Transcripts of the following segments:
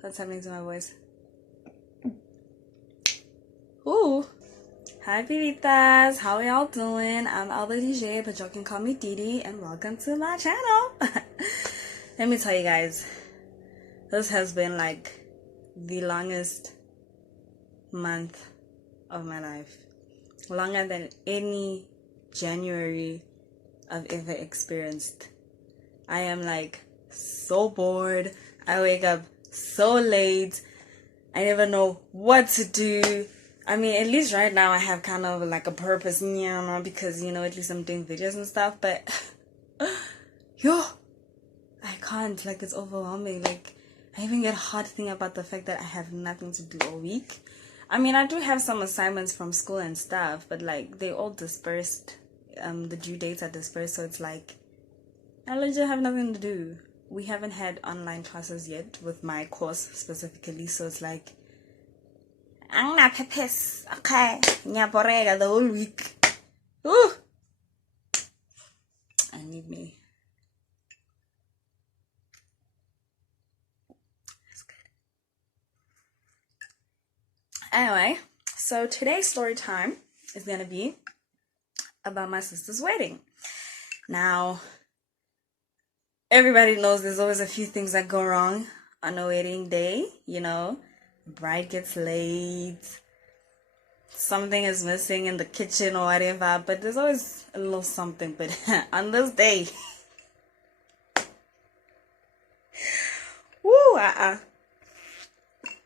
What's happening to my voice? Ooh. Hi, BIBITAS. How are y'all doing? I'm Alba DJ, but y'all can call me Didi, and welcome to my channel. Let me tell you guys, this has been like the longest month of my life. Longer than any January I've ever experienced. I am like so bored. I wake up so late. I never know what to do. I mean, at least right now I have kind of like a purpose, because, at least I'm doing videos and stuff, but I can't, like, it's overwhelming. Like, I even get hard thinking about the fact that I have nothing to do all week. I mean, I do have some assignments from school and stuff, but like, they all dispersed. The due dates are dispersed, so it's like, I legit have nothing to do. We haven't had online classes yet with my course specifically, so it's like, I'm not purpose, okay? Nyaborega the whole week. Ooh! I need me. That's good. Anyway, so today's story time is gonna be about my sister's wedding. Now, everybody knows there's always a few things that go wrong on a wedding day, bride gets late, something is missing in the kitchen or whatever, but there's always a little something. But on this day, woo,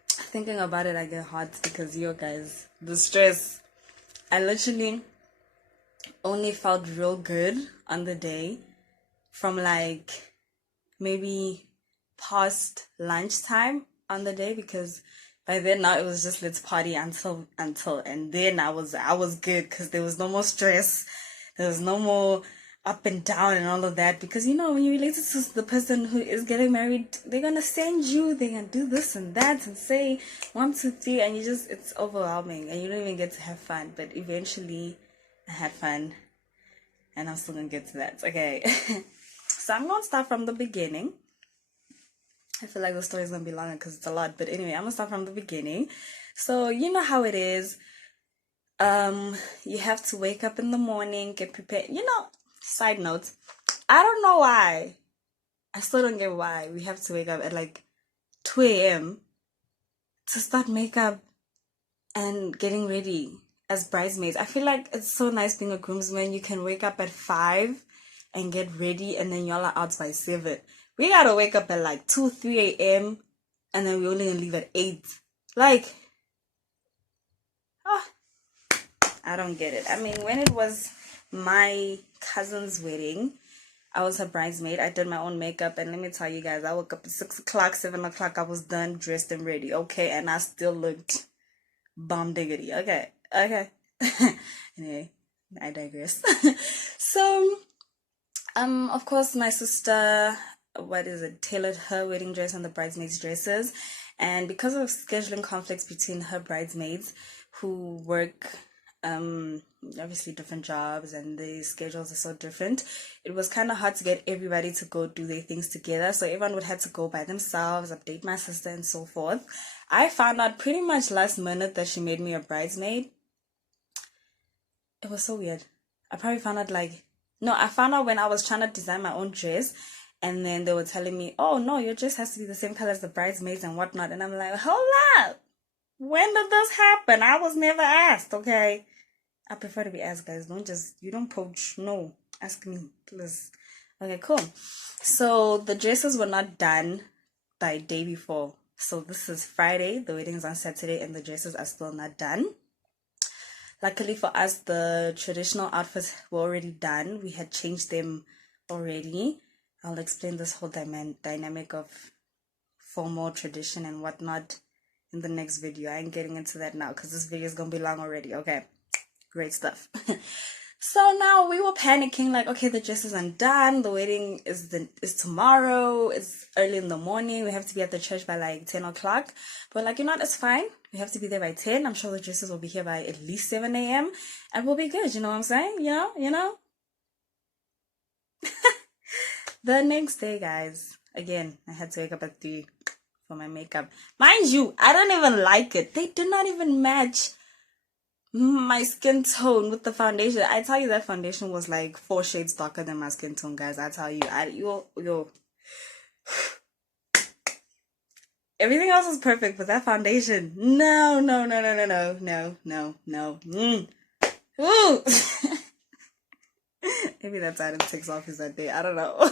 thinking about it, I get hot because guys, the stress. I literally only felt real good on the day from like maybe past lunchtime on the day, because by then now it was just let's party until and then I was good because there was no more stress, there was no more up and down and all of that, because when you're related to the person who is getting married, they're gonna send you, they're gonna do this and that and say 1, 2, 3, and it's overwhelming and you don't even get to have fun. But eventually I had fun, and I'm still gonna get to that, okay? So I'm gonna start from the beginning. I feel like the story is gonna be longer because it's a lot, but anyway, I'm gonna start from the beginning. So you know how it is. You have to wake up in the morning, get prepared. Side note, I don't know why. I still don't get why we have to wake up at like 2 a.m. to start makeup and getting ready as bridesmaids. I feel like it's so nice being a groomsman. You can wake up at 5 and get ready, and then y'all are out by 7. We gotta wake up at like 2, 3 a.m. and then we only gonna leave at 8. Like, I don't get it. I mean, when it was my cousin's wedding, I was her bridesmaid. I did my own makeup, and let me tell you guys, I woke up at 6 o'clock, 7 o'clock. I was done, dressed, and ready. Okay, and I still looked bomb diggity. Okay. Anyway, I digress. So, of course, my sister, tailored her wedding dress and the bridesmaids' dresses, and because of scheduling conflicts between her bridesmaids who work obviously different jobs and the schedules are so different, it was kind of hard to get everybody to go do their things together, so everyone would have to go by themselves, update my sister and so forth. I found out pretty much last minute that she made me a bridesmaid. It was so weird. I found out when I was trying to design my own dress, and then they were telling me, oh no, your dress has to be the same color as the bridesmaids and whatnot, and I'm like, hold up, when did this happen? I was never asked, okay? I prefer to be asked, guys. You don't poach. No, ask me, please. Okay, cool. So the dresses were not done by day before. So this is Friday, the wedding is on Saturday, and the dresses are still not done. Luckily for us, the traditional outfits were already done. We had changed them already. I'll explain this whole dynamic of formal tradition and whatnot in the next video. I ain't getting into that now because this video is gonna be long already. Okay, great stuff. So now we were panicking, like, okay, the dress is undone, the wedding is tomorrow, it's early in the morning, we have to be at the church by like 10 o'clock. But like, it's fine, we have to be there by 10. I'm sure the dresses will be here by at least 7 a.m. and we'll be good, you know what I'm saying? You know? The next day, guys, again, I had to wake up at 3 for my makeup. Mind you, I don't even like it. They do not even match my skin tone with the foundation. I tell you, that foundation was like 4 shades darker than my skin tone, guys. I tell you, yo, everything else is perfect, but that foundation, no. Ooh. Maybe that's why I didn't take selfies that day. I don't know.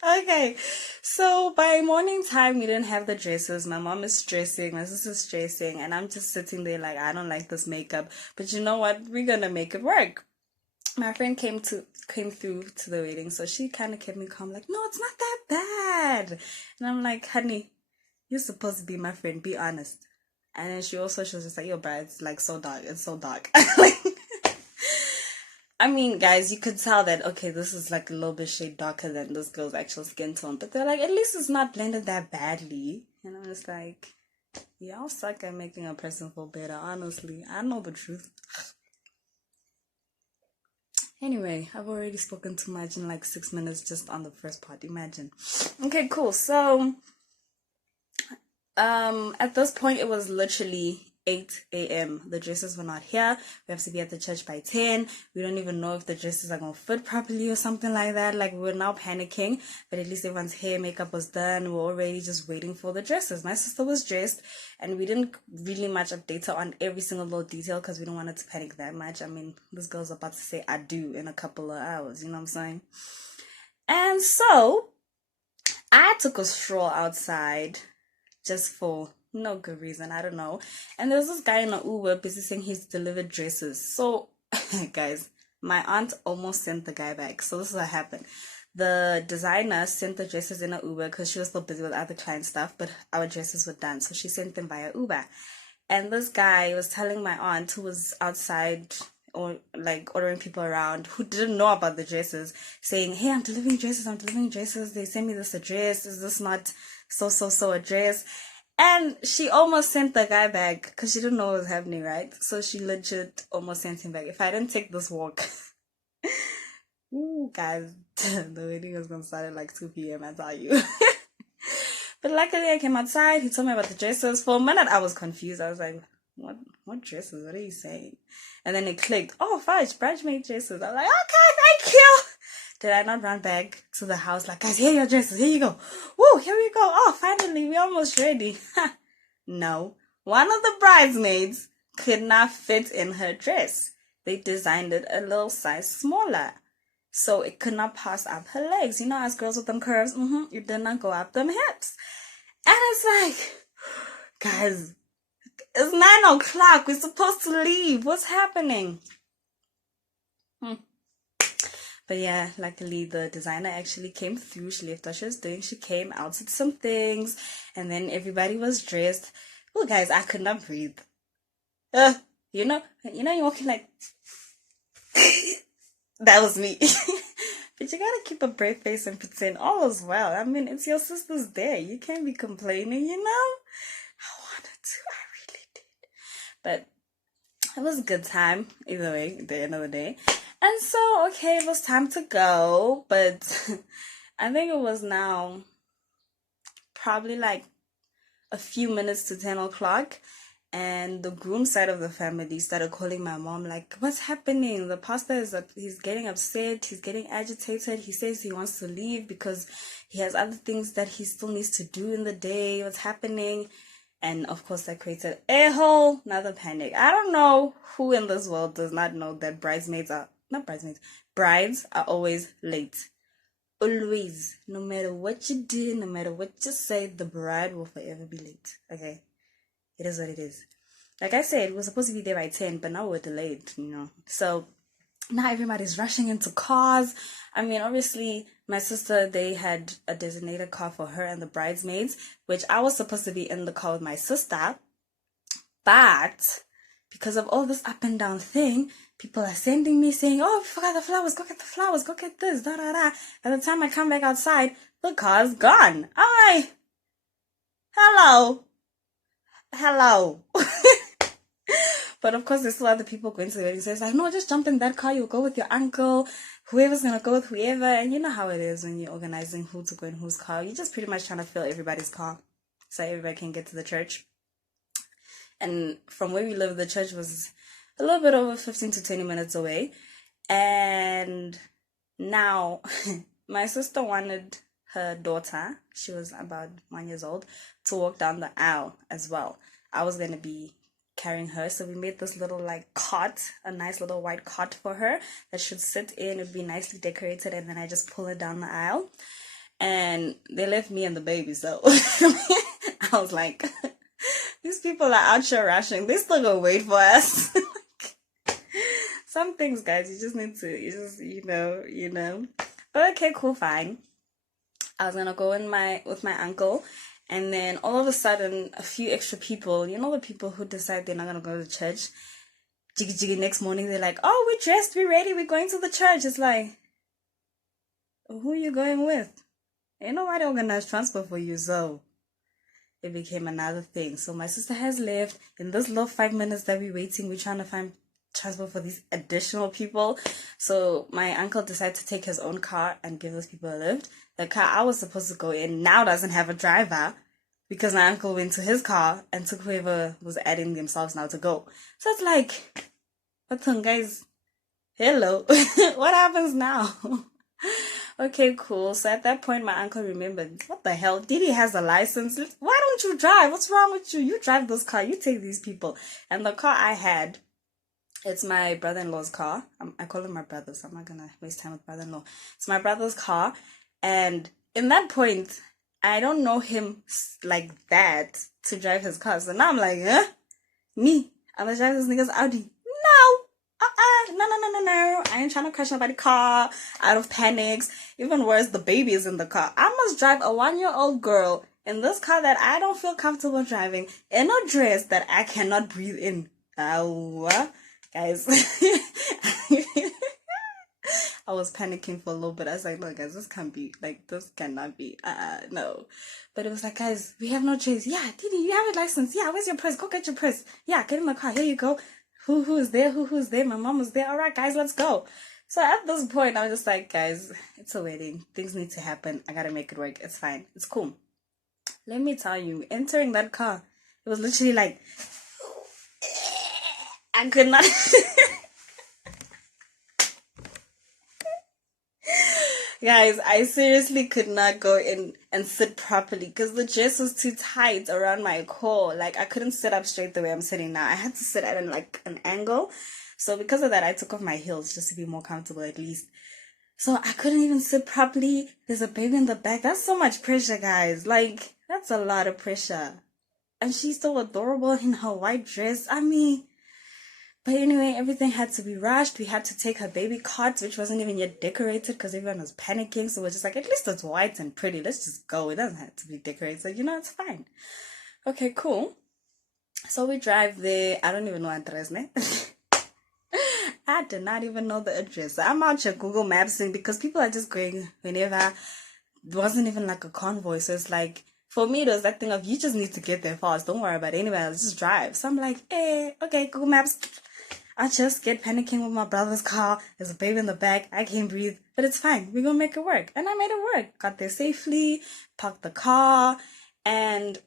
Okay, so by morning time, we didn't have the dresses. My mom is stressing, my sister's stressing, and I'm just sitting there like, I don't like this makeup. But you know what? We're gonna make it work. My friend came through to the wedding, so she kind of kept me calm, like, no, it's not that bad. And I'm like, honey, you're supposed to be my friend, be honest. And then she was just like, yo, bro, it's like so dark, it's so dark. Like, I mean, guys, you could tell that, okay, this is like a little bit shade darker than this girl's actual skin tone, but they're like, at least it's not blended that badly. And I'm just like, y'all suck at making a person feel better, honestly. I know the truth. Anyway, I've already spoken too much in like 6 minutes just on the first part. Imagine. Okay, cool. So, at this point, it was literally 8 a.m. The dresses were not here. We have to be at the church by 10. We don't even know if the dresses are going to fit properly or something like that. Like, we're now panicking, but at least everyone's hair, makeup was done. We're already just waiting for the dresses. My sister was dressed, and we didn't really much update her on every single little detail because we don't want her to panic that much. I mean, this girl's about to say I do in a couple of hours, you know what I'm saying? And so, I took a stroll outside just for no good reason, I don't know. And there was this guy in an Uber busy saying he's delivered dresses. So, guys, my aunt almost sent the guy back. So this is what happened. The designer sent the dresses in an Uber because she was still busy with other client stuff, but our dresses were done. So she sent them via Uber. And this guy was telling my aunt, who was outside or like ordering people around, who didn't know about the dresses, saying, hey, I'm delivering dresses. They sent me this address. Is this not so address? And she almost sent the guy back because she didn't know what was happening, right? So she legit almost sent him back. If I didn't take this walk, ooh, guys, the wedding was going to start at like 2 p.m., I tell you. But luckily I came outside. He told me about the dresses. For a minute, I was confused. I was like, what dresses? What are you saying? And then it clicked. Oh, fudge, bridesmaid dresses. I was like, okay, thank you. Did I not run back to the house like, guys, here are your dresses. Here you go. Woo, here we go. Oh, finally, we're almost ready. No. One of the bridesmaids could not fit in her dress. They designed it a little size smaller, so it could not pass up her legs. You know, as girls with them curves, it did not go up them hips. And it's like, guys, it's 9 o'clock. We're supposed to leave. What's happening? But yeah, luckily the designer actually came through. She left what she was doing. She came, outfit some things, and then everybody was dressed. Oh, guys, I could not breathe. You know, you're walking like that was me. But you gotta keep a brave face and pretend all is well. I mean, it's your sister's day. You can't be complaining, you know? I wanted to. I really did. But it was a good time, either way, at the end of the day. And so, okay, it was time to go. But I think it was now probably like a few minutes to 10 o'clock. And the groom side of the family started calling my mom, like, what's happening? The pastor he's getting upset, he's getting agitated. He says he wants to leave because he has other things that he still needs to do in the day. What's happening? And of course, that created a whole another panic. I don't know who in this world does not know that brides are always late. Always. No matter what you do, no matter what you say, the bride will forever be late. Okay? It is what it is. Like I said, we're supposed to be there by 10, but now we're delayed, you know. So now everybody's rushing into cars. I mean, obviously, my sister, they had a designated car for her and the bridesmaids, which I was supposed to be in the car with my sister. But because of all this up and down thing, people are sending me saying, oh, we forgot the flowers, go get the flowers, go get this, da da da. By the time I come back outside, the car's gone. I'm like, hello. But of course, there's still other people going to the wedding. So it's like, no, just jump in that car. You'll go with your uncle. Whoever's going to go with whoever. And you know how it is when you're organizing who to go in whose car. You're just pretty much trying to fill everybody's car so everybody can get to the church. And from where we live, the church was a little bit over 15 to 20 minutes away. And now my sister wanted her daughter, she was about 1 year old, to walk down the aisle as well. I was going to be carrying her, so we made this little like cot, a nice little white cot for her that should sit in. It would be nicely decorated, and then I just pull it down the aisle. And they left me and the baby, so I was like, these people are out here rushing. They still gonna wait for us. Some things, guys, you just need to, you know. But okay, cool, fine. I was gonna go with my uncle, and then all of a sudden, a few extra people, you know, the people who decide they're not gonna go to church, jiggy next morning, they're like, oh, we're dressed, we're ready, we're going to the church. It's like, who are you going with? Ain't nobody organized transport for you, so it became another thing. So my sister has left. In this little 5 minutes that we're waiting, we're trying to find transport for these additional people. So my uncle decided to take his own car and give those people a lift. The car I was supposed to go in now doesn't have a driver because my uncle went to his car and took whoever was adding themselves now to go. So it's like, what's on, guys? Hello. What happens now? Okay, cool. So at that point, my uncle remembered, what the hell? Didi has a license. Why don't you drive? What's wrong with you? You drive this car. You take these people. And the car I had, it's my brother-in-law's car. I call him my brother, so I'm not going to waste time with brother-in-law. It's my brother's car. And in that point, I don't know him like that to drive his car. So now I'm like, huh? Me? I'm going to drive this nigga's Audi. No. No. I ain't trying to crash nobody's car out of panics. Even worse, the baby is in the car. I must drive a 1-year-old girl in this car that I don't feel comfortable driving in a dress that I cannot breathe in. Guys. I was panicking for a little bit. I was like, no, guys, this cannot be, no. But it was like, guys, we have no choice. Yeah, Didi, you have a license. Yeah, where's your purse? Go get your purse. Yeah, get in the car. Here you go. Who is there? Who's there? My mom was there. All right, guys, let's go. So at this point, I was just like, guys, it's a wedding. Things need to happen. I gotta make it work. It's fine. It's cool. Let me tell you, entering that car, it was literally like, I could not. Guys, I seriously could not go in and sit properly because the dress was too tight around my core. Like, I couldn't sit up straight the way I'm sitting now. I had to sit at an angle. So because of that, I took off my heels just to be more comfortable at least. So I couldn't even sit properly. There's a baby in the back. That's so much pressure, guys. Like, that's a lot of pressure. And she's so adorable in her white dress. I mean... But anyway, everything had to be rushed. We had to take her baby cot, which wasn't even yet decorated because everyone was panicking. So we're just like, at least it's white and pretty. Let's just go. It doesn't have to be decorated. You know, it's fine. Okay, cool. So we drive there. I don't even know address, ne? I did not even know the address. I'm out here Google Mapsing because people are just going whenever. It wasn't even like a convoy. So it's like, for me, it was that thing of you just need to get there fast. Don't worry about it. Anyway, I'll just drive. So I'm like, okay, Google Maps. I just get panicking with my brother's car. There's a baby in the back. I can't breathe. But it's fine. We're going to make it work. And I made it work. Got there safely. Parked the car. And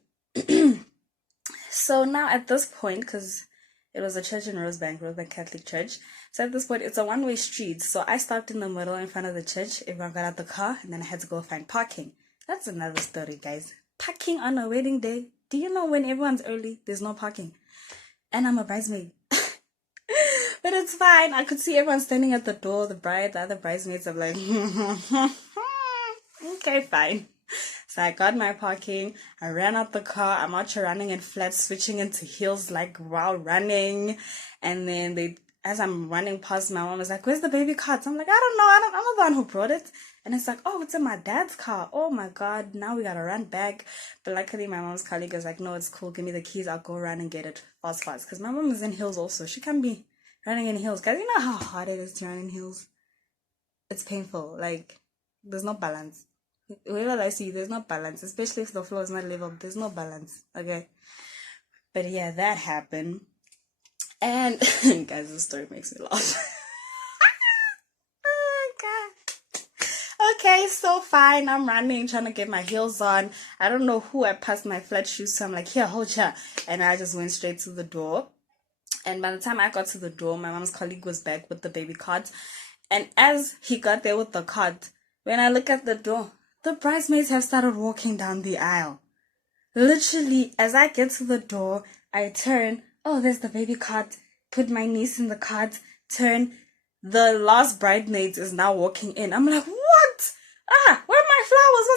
so now at this point, because it was a church in Rosebank Catholic Church. So at this point, it's a one-way street. So I stopped in the middle in front of the church. Everyone got out the car. And then I had to go find parking. That's another story, guys. Parking on a wedding day. Do you know when everyone's early, there's no parking? And I'm a bridesmaid. But it's fine. I could see everyone standing at the door, the bride, the other bridesmaids. I'm like, okay, fine. So I got my parking. I ran out the car. I'm out here running in flats, switching into heels like while running. And then as I'm running past, my mom was like, where's the baby cot? So I'm like, I don't know. I'm not the one who brought it. And it's like, oh, it's in my dad's car. Oh my God. Now we got to run back. But luckily my mom's colleague was like, no, it's cool. Give me the keys. I'll go run and get it fast. Because my mom is in heels also. She can be running in heels. Guys, you know how hard it is to run in heels? It's painful. Like, there's no balance. Whoever I see, there's no balance. Especially if the floor is not level. There's no balance. Okay? But yeah, that happened. And guys, this story makes me laugh. Oh God. Okay, so fine. I'm running, trying to get my heels on. I don't know who I passed my flat shoes to. I'm like, here, hold ya. And I just went straight to the door. And by the time I got to the door, my mom's colleague was back with the baby cart. And as he got there with the cart, when I look at the door, the bridesmaids have started walking down the aisle. Literally, as I get to the door, I turn. Oh, there's the baby cart. Put my niece in the cart. Turn. The last bridesmaid is now walking in. I'm like, what? Where are my flowers?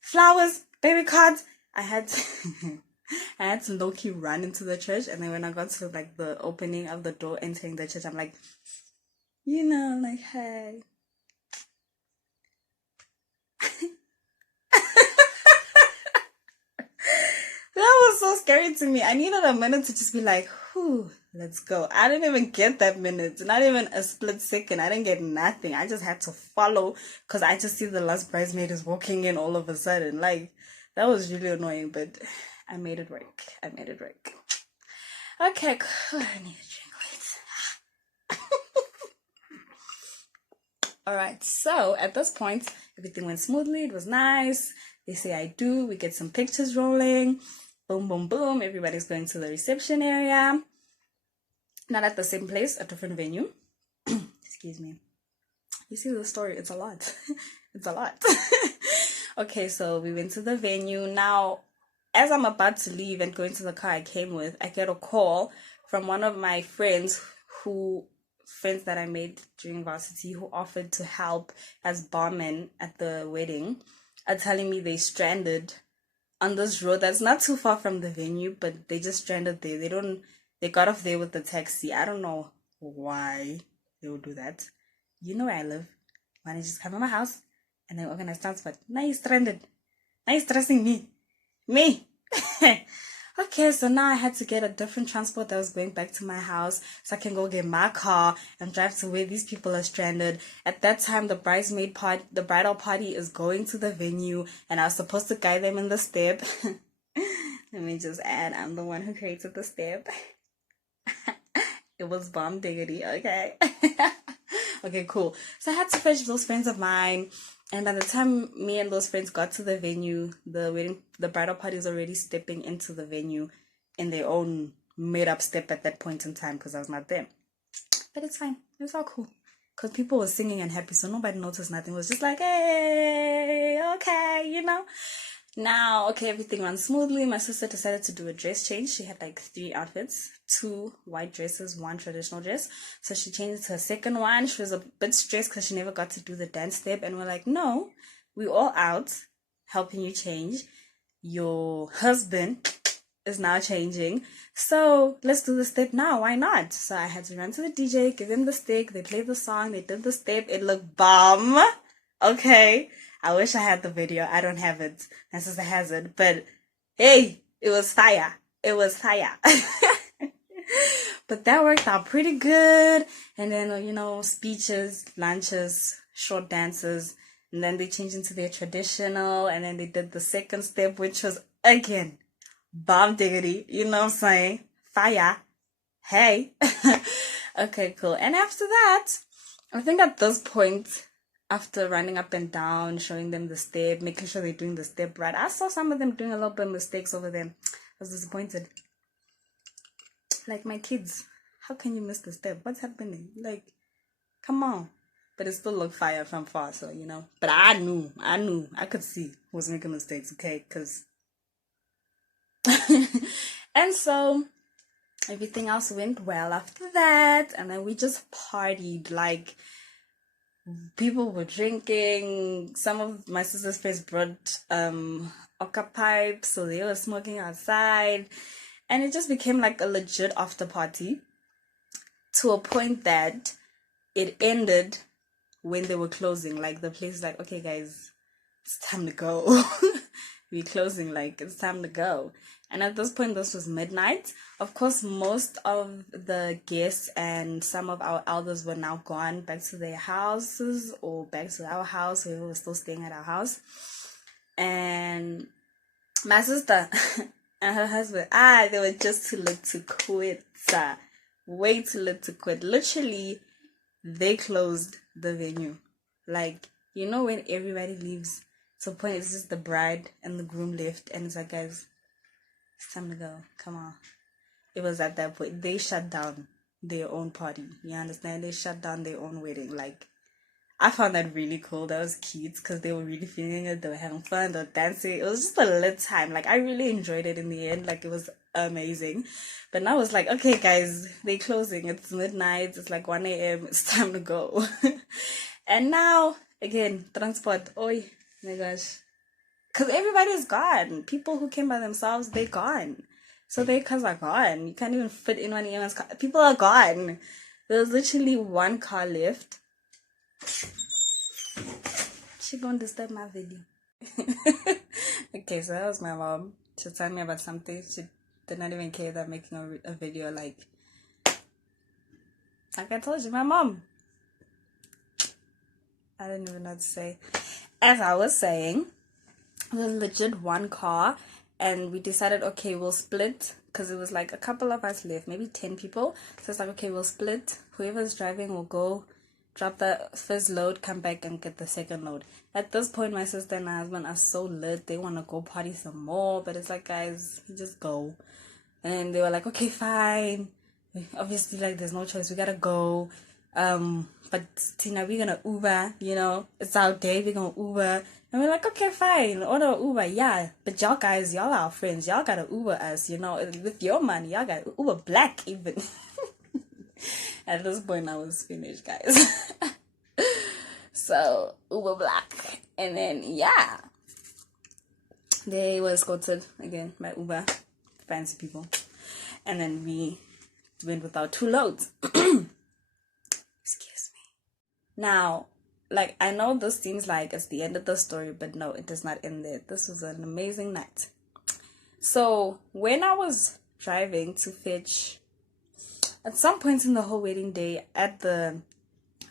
Flowers, baby cart. I had to I had to low-key run into the church, and then when I got to like the opening of the door entering the church, I'm like, like, hey. That was so scary to me. I needed a minute to just be like, whew, let's go. I didn't even get that minute. Not even a split second. I didn't get nothing. I just had to follow because I just see the last bridesmaid is walking in all of a sudden. Like, that was really annoying, but I made it work. Okay, cool. I need a drink. Wait. Alright, so at this point, everything went smoothly. It was nice. They say I do. We get some pictures rolling. Boom, boom, boom. Everybody's going to the reception area. Not at the same place, a different venue. Excuse me. You see the story, it's a lot. It's a lot. Okay, so we went to the venue. Now, as I'm about to leave and go into the car I came with, I get a call from one of my friends that I made during varsity who offered to help as barmen at the wedding, are telling me they stranded on this road that's not too far from the venue, but they just stranded there. They got off there with the taxi. I don't know why they would do that. You know where I live. Why don't you just come to my house and then organize transport? Now you're stranded. Now you're stressing me. Okay, so now I had to get a different transport that was going back to my house so I can go get my car and drive to where these people are stranded. At that time, the bridal party is going to the venue, and I was supposed to guide them in the step. Let me just add, I'm the one who created the step. It was bomb diggity, okay? Okay, cool. So I had to fetch those friends of mine. And by the time me and those friends got to the venue, the bridal party is already stepping into the venue in their own made-up step at that point in time because I was not there. But it's fine. It's all cool. Because people were singing and happy, so nobody noticed nothing. It was just like, hey, okay, Now, okay, everything ran smoothly. My sister decided to do a dress change. She had like 3 outfits, 2 white dresses, 1 traditional dress. So she changed to a second one. She was a bit stressed because she never got to do the dance step. And we're like, no, we're all out helping you change. Your husband is now changing. So let's do the step now. Why not? So I had to run to the DJ, give them the stick. They played the song. They did the step. It looked bomb. Okay. I wish I had the video. I don't have it. My sister has it. But hey, it was fire. It was fire. But that worked out pretty good. And then, speeches, lunches, short dances. And then they changed into their traditional. And then they did the second step, which was, again, bomb diggity. You know what I'm saying? Fire. Hey. Okay, cool. And after that, I think at this point, after running up and down, showing them the step, making sure they're doing the step right, I saw some of them doing a little bit of mistakes over there. I was disappointed. Like, my kids, how can you miss the step? What's happening? Like, come on. But it still looked fire from far, so, But I knew, I could see who was making mistakes, okay? Because... And so, everything else went well after that, and then we just partied, like... People were drinking. Some of my sister's friends brought oka pipes, so they were smoking outside, and it just became like a legit after party to a point that it ended when they were closing. Like, the place is like, okay guys, it's time to go. We're closing, like, it's time to go. And at this point, this was midnight. Of course, most of the guests and some of our elders were now gone back to their houses or back to our house. We were still staying at our house. And my sister and her husband, they were just too late to quit. way too lit to quit. Literally, they closed the venue. Like, you know when everybody leaves, to a point it's just the bride and the groom left, and it's like, guys, it's time to go. Come on. It was at that point they shut down their own party. You understand? They shut down their own wedding. Like, I found that really cool. That was cute because they were really feeling it. They were having fun. They were dancing. It was just a lit time. Like, I really enjoyed it in the end. Like, it was amazing. But now it's like, okay, guys, they're closing. It's midnight. It's like 1 a.m. It's time to go. And now, again, transport. Oh my gosh. Because everybody's gone. People who came by themselves, they're gone. So their cars are gone. You can't even fit in one anyone's car. People are gone. There's literally one car left. She gonna disturb my video. Okay, so that was my mom. She told me about something. She did not even care that I'm making a video like I told you, my mom. I didn't even know what to say. As I was saying, there's legit one car, and we decided, okay, we'll split, because it was like a couple of us left, maybe 10 people. So it's like, okay, we'll split. Whoever's driving will go drop the first load, come back and get the second load. At this point, my sister and my husband are so lit. They want to go party some more, but it's like, guys, you just go. And they were like, okay, fine. Obviously, like, there's no choice. We gotta go. But Tina, we're gonna Uber, you know, it's our day, we're gonna Uber. And we're like, okay, fine, order Uber, yeah. But y'all guys, y'all are our friends, y'all gotta Uber us, you know, with your money, y'all gotta Uber Black even. At this point, I was finished, guys. So, Uber Black. And then, yeah. They were escorted again by Uber, fancy people. And then we went with our 2 loads. Excuse me. Now, like, I know this seems like it's the end of the story, but no, it does not end there. This was an amazing night. So, when I was driving to fetch, at some points in the whole wedding day, at the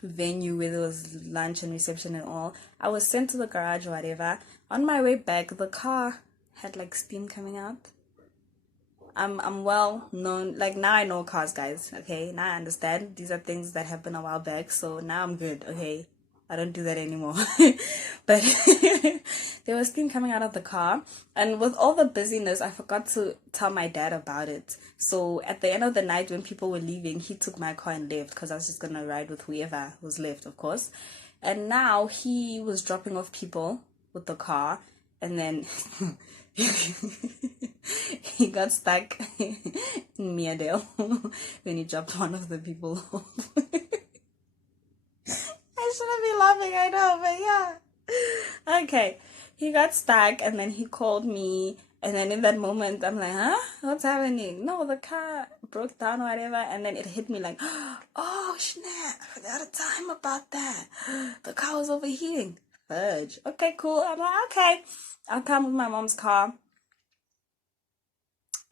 venue where there was lunch and reception and all, I was sent to the garage or whatever. On my way back, the car had like steam coming out. I'm well known, like, now I know cars, guys, okay? Now I understand. These are things that happened a while back, so now I'm good, okay? I don't do that anymore. But there was steam coming out of the car, and with all the busyness, I forgot to tell my dad about it. So at the end of the night, when people were leaving, he took my car and left, because I was just gonna ride with whoever was left, of course. And now he was dropping off people with the car, and then he got stuck in Meadale when he dropped one of the people off. I shouldn't be laughing, I know, but yeah. Okay, he got stuck, and then he called me, and then in that moment, I'm like, huh? What's happening? No, the car broke down or whatever, and then it hit me like, oh, snap, I forgot a time about that. The car was overheating. Fudge. Okay, cool. I'm like, okay. I'll come with my mom's car.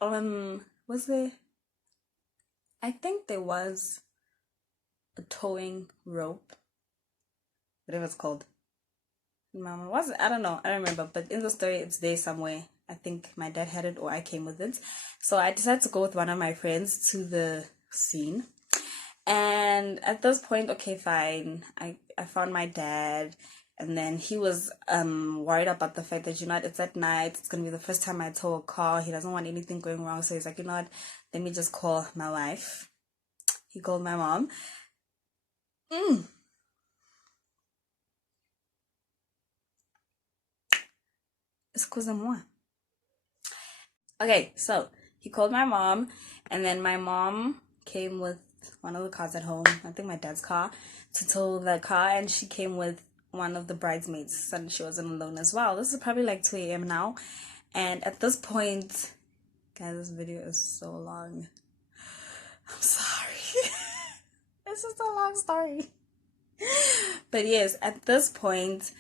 Was there? I think there was a towing rope, whatever it's called. Mama was it? I don't know. I don't remember. But in the story, it's there somewhere. I think my dad had it or I came with it. So I decided to go with one of my friends to the scene. And at this point, okay, fine. I found my dad. And then he was worried about the fact that, you know what, it's at night. It's going to be the first time I tow a car. He doesn't want anything going wrong. So he's like, you know what, let me just call my wife. He called my mom. Excusez-moi. Okay, so he called my mom. And then my mom came with one of the cars at home. I think my dad's car. To tow the car. And she came with one of the bridesmaids, so she wasn't alone as well. This is probably like 2 a.m. now, and at this point, guys, this video is so long. I'm sorry. This is a long story. But yes, at this point,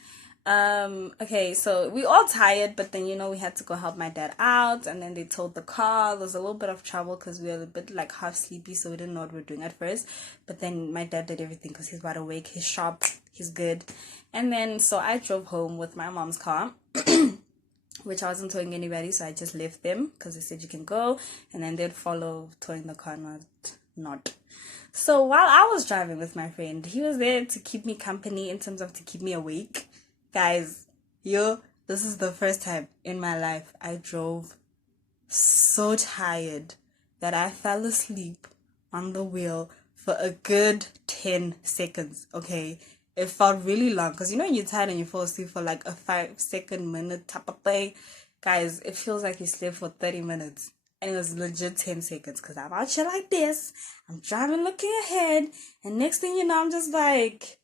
okay, so we all tired, but then, you know, we had to go help my dad out, and then they towed the car. There was a little bit of trouble because we were a bit like half sleepy, so we didn't know what we were doing at first. But then my dad did everything because he's wide awake, he's sharp, he's good. And then so I drove home with my mom's car, which I wasn't towing anybody, so I just left them because they said you can go, and then they'd follow towing the car and not. So while I was driving with my friend, he was there to keep me company in terms of to keep me awake. Guys, this is the first time in my life I drove so tired that I fell asleep on the wheel for a good 10 seconds, okay? It felt really long because when you're tired and you fall asleep for like a 5-second minute type of thing, guys, it feels like you slept for 30 minutes. And it was legit 10 seconds because I'm out here like this. I'm driving looking ahead. And next thing you know, I'm just like,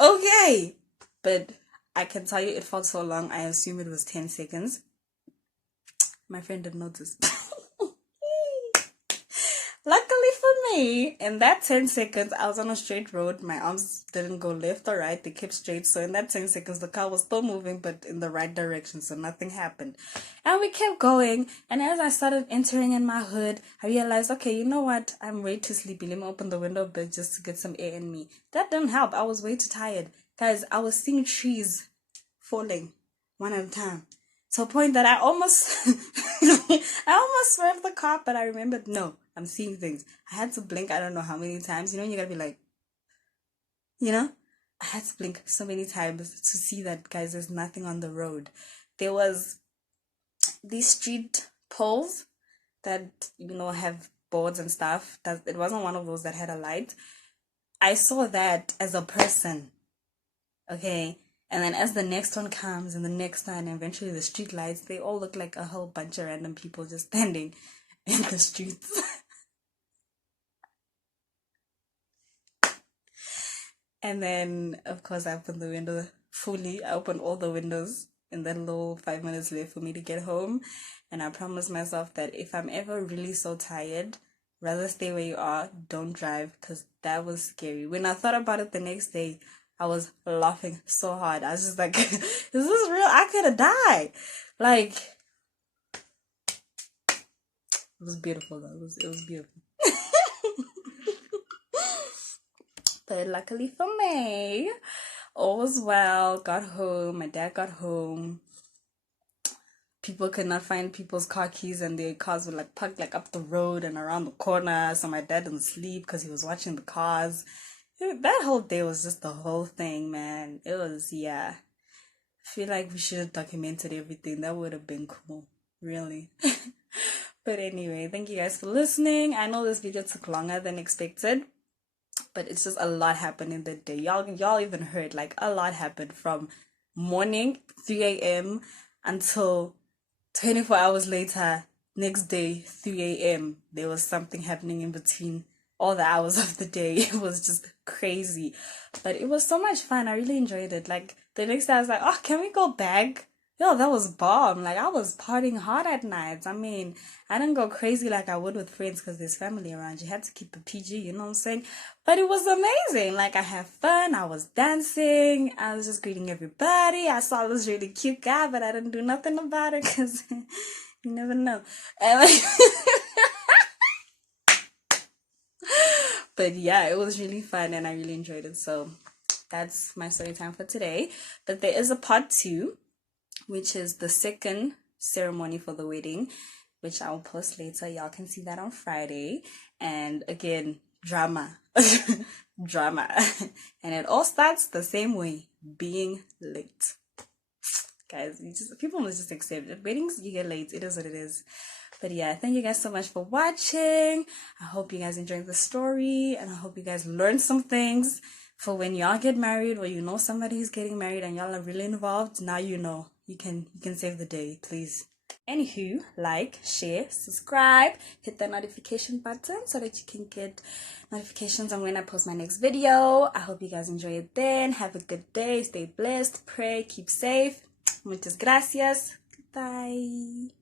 okay. But I can tell you it felt so long. I assume it was 10 seconds. My friend didn't notice. Luckily for me, in that 10 seconds, I was on a straight road. My arms didn't go left or right. They kept straight. So in that 10 seconds, the car was still moving, but in the right direction. So nothing happened. And we kept going. And as I started entering in my hood, I realized, okay, you know what? I'm way too sleepy. Let me open the window a bit just to get some air in me. That didn't help. I was way too tired. Guys, I was seeing trees falling one at a time. To a point that I almost swerved the car, but I remembered, no, I'm seeing things. I had to blink, I don't know how many times. You gotta be like, I had to blink so many times to see that, guys, there's nothing on the road. There was these street poles that, have boards and stuff. It wasn't one of those that had a light. I saw that as a person, okay? And then as the next one comes and the next one, and eventually the street lights, they all look like a whole bunch of random people just standing in the streets. And then, of course, I opened the window fully. I opened all the windows in that little 5 minutes left for me to get home. And I promised myself that if I'm ever really so tired, rather stay where you are, don't drive, because that was scary. When I thought about it the next day, I was laughing so hard. I was just like, is this real? I could have died. Like, it was beautiful though. It was beautiful. But luckily for me, all was well. Got home. My dad got home. People could not find people's car keys, and their cars were like parked like up the road and around the corner. So my dad didn't sleep because he was watching the cars. That whole day was just the whole thing, man. It was, yeah. I feel like we should have documented everything. That would have been cool, really. But anyway, thank you guys for listening. I know this video took longer than expected, but it's just a lot happened in the day. Y'all even heard, like, a lot happened from morning, 3 a.m. until 24 hours later, next day, 3 a.m. There was something happening in between all the hours of the day. It was just crazy, but it was so much fun. I really enjoyed it. Like, the next day I was like, oh, can we go back? Yo, that was bomb. Like, I was partying hard at nights. I mean, I didn't go crazy like I would with friends because there's family around. You had to keep it PG, you know what I'm saying? But it was amazing. Like, I had fun. I was dancing. I was just greeting everybody. I saw this really cute guy, but I didn't do nothing about it because you never know. But yeah, it was really fun and I really enjoyed it. So that's my story time for today. But there is a part 2, which is the second ceremony for the wedding, which I'll post later. Y'all can see that on Friday. And again, drama. Drama. And it all starts the same way, being late. Guys, people must just accept it. Weddings, you get late. It is what it is. But yeah, thank you guys so much for watching. I hope you guys enjoyed the story, and I hope you guys learned some things for when y'all get married, or you know somebody who's getting married and y'all are really involved. Now you know. You can save the day, please. Anywho, like, share, subscribe, hit the notification button so that you can get notifications on when I post my next video. I hope you guys enjoy it then. Have a good day. Stay blessed. Pray. Keep safe. Muchas gracias. Goodbye.